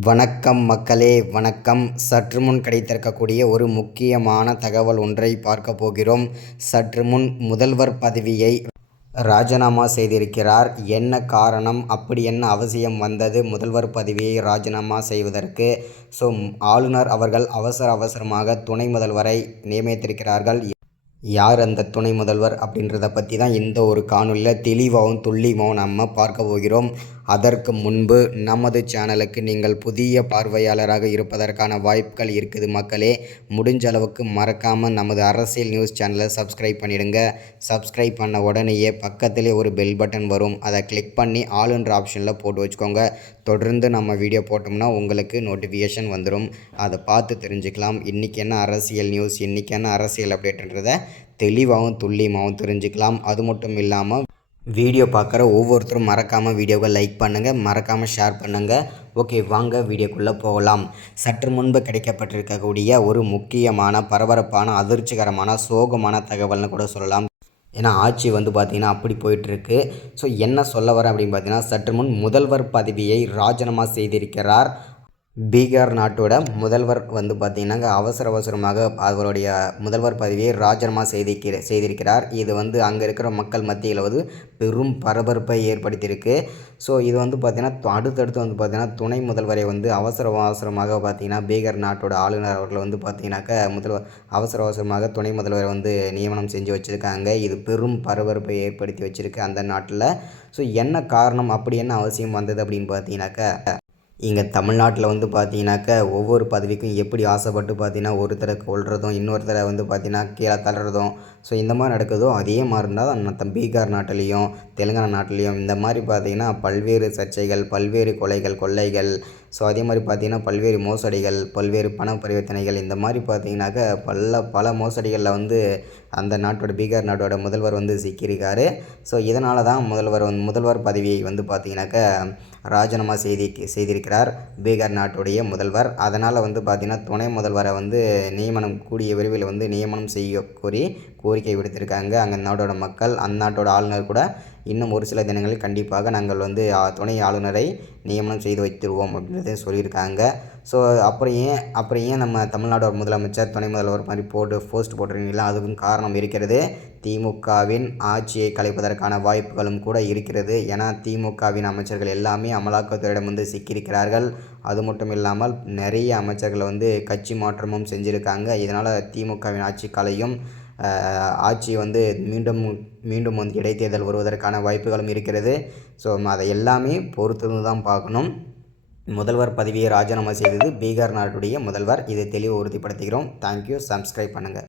வணக்கம் மக்களே, வணக்கம். சற்று முன் கிடைத்திருக்கக்கூடிய ஒரு முக்கியமான தகவல் ஒன்றை பார்க்க போகிறோம். சற்று முன் முதல்வர் பதவியை ராஜினாமா செய்திருக்கிறார். என்ன காரணம், அப்படி என்ன அவசியம் வந்தது முதல்வர் பதவியை ராஜினாமா செய்வதற்கு? ஆளுநர் அவர்கள் அவசரமாக துணை முதல்வரை நியமித்திருக்கிறார்கள். யார் அந்த துணை முதல்வர் அப்படின்றத பற்றி தான் இந்த ஒரு காணொலியில் தெளிவாகவும் துல்லியமாகவும் நம்ம பார்க்க போகிறோம். அதற்கு முன்பு நமது சேனலுக்கு நீங்கள் புதிய பார்வையாளராக இருப்பதற்கான வாய்ப்புகள் இருக்குது மக்களே. முடிஞ்ச அளவுக்கு மறக்காமல் நமது அரசியல் நியூஸ் சேனலை சப்ஸ்கிரைப் பண்ணிடுங்க. சப்ஸ்கிரைப் பண்ண உடனேயே பக்கத்திலே ஒரு பெல் பட்டன் வரும், அதை கிளிக் பண்ணி ஆளுன்ற ஆப்ஷனில் போட்டு வச்சுக்கோங்க. தொடர்ந்து நம்ம வீடியோ போட்டோம்னா உங்களுக்கு நோட்டிஃபிகேஷன் வந்துடும். அதை பார்த்து தெரிஞ்சுக்கலாம். இன்றைக்கி என்ன அரசியல் நியூஸ், இன்றைக்கி என்ன அரசியல் அப்டேட்ன்றதை தெளிவாகவும் துல்லியமாகவும் தெரிஞ்சுக்கலாம். அது மட்டும் இல்லாமல் வீடியோ பார்க்குற ஒவ்வொருத்தரும் மறக்காமல் வீடியோவை லைக் பண்ணுங்கள், மறக்காமல் ஷேர் பண்ணுங்கள். ஓகே, வாங்க வீடியோக்குள்ளே போகலாம். சற்று முன்பு கிடைக்கப்பட்டிருக்கக்கூடிய ஒரு முக்கியமான பரபரப்பான அதிர்ச்சிகரமான சோகமான தகவல்னு கூட சொல்லலாம். ஏன்னா ஆட்சி பார்த்திங்கன்னா அப்படி போயிட்டுருக்கு. என்ன சொல்ல வரேன் அப்படின்னு பார்த்தீங்கன்னா, சற்று முன் முதல்வர் பதவியை ராஜினாமா செய்திருக்கிறார். பீகார் நாட்டோட முதல்வர் பார்த்திங்கன்னா அவசரமாக அவருடைய முதல்வர் பதவியை ராஜினாமா செய்திருக்கிறார். இது அங்கே இருக்கிற மக்கள் மத்தியில் பெரும் பரபரப்பை ஏற்படுத்தியிருக்கு. இது பார்த்திங்கன்னா அடுத்தடுத்து பார்த்திங்கன்னா துணை முதல்வரை அவசரமாக பார்த்திங்கன்னா பீகார் நாட்டோட ஆளுநர் அவர்கள் பார்த்திங்கனாக்கா அவசரமாக துணை முதல்வரை நியமனம் செஞ்சு வச்சுருக்காங்க. இது பெரும் பரபரப்பை ஏற்படுத்தி வச்சுருக்கு அந்த நாட்டில். என்ன காரணம், அப்படி என்ன அவசியம் வந்தது அப்படின்னு பார்த்தீங்கன்னாக்கா, இங்கே தமிழ்நாட்டில் பார்த்தீங்கன்னாக்கா ஒவ்வொரு பதவிக்கும் எப்படி ஆசைப்பட்டு பார்த்தீங்கன்னா ஒருத்தரை கொள்றதும் இன்னொருத்தரை பார்த்தீங்கன்னா கீழே தள்ளுறதும் இந்த மாதிரி நடக்குதோ அதே மாதிரி இருந்தால் பீகார் நாட்டிலையும் தெலுங்கானா நாட்டிலையும் இந்த மாதிரி பார்த்திங்கன்னா பல்வேறு சர்ச்சைகள், பல்வேறு கொள்ளைகள், அதே மாதிரி பார்த்திங்கன்னா பல்வேறு மோசடிகள், பல்வேறு பண பரிவர்த்தனைகள், இந்த மாதிரி பார்த்திங்கனாக்கா பல மோசடிகளில் அந்த நாட்டோட பீகார் நாட்டோட முதல்வர் சிக்கியிருக்காரு. இதனால தான் முதல்வர் பதவியை பார்த்திங்கனாக்கா ராஜினாமா செய்திருக்கிறார் பீகார் நாட்டுடைய முதல்வர். அதனால் பார்த்திங்கன்னா துணை முதல்வரை நியமனம் கூடிய விரைவில் நியமனம் செய்ய கோரி கோரிக்கை விடுத்திருக்காங்க அங்கே நாட்டோட மக்கள். அந்நாட்டோட ஆளுநர் கூட இன்னும் ஒரு சில தினங்களில் கண்டிப்பாக நாங்கள் துணை ஆளுநரை நியமனம் செய்து வைத்திருவோம் அப்படின்றத சொல்லியிருக்காங்க. அப்புறம் ஏன் நம்ம தமிழ்நாடோட முதலமைச்சர் துணை முதல்வர் மாதிரி போஸ்ட் போட்டிருக்கீங்களா? அதுக்கும் காரணம் இருக்கிறது. திமுகவின் ஆட்சியை கலைப்பதற்கான வாய்ப்புகளும் கூட இருக்கிறது. ஏன்னா திமுகவின் அமைச்சர்கள் எல்லாமே அமலாக்கத்துறையிடம் சிக்கியிருக்கிறார்கள். அது மட்டும் இல்லாமல் நிறைய அமைச்சர்களை கட்சி மாற்றமும் செஞ்சுருக்காங்க. இதனால் திமுகவின் ஆட்சி கலையும் ஆட்சி மீண்டும் இடைத்தேர்தல் வருவதற்கான வாய்ப்புகளும் இருக்கிறது. அதை எல்லாமே பொறுத்து தான் பார்க்கணும். முதல்வர் பதவியை ராஜினாமா செய்தது பீகார் நாட்டுடைய முதல்வர். இதை தெளிவாக உறுதிப்படுத்துகிறோம். தேங்க்யூ. சப்ஸ்கிரைப் பண்ணுங்கள்.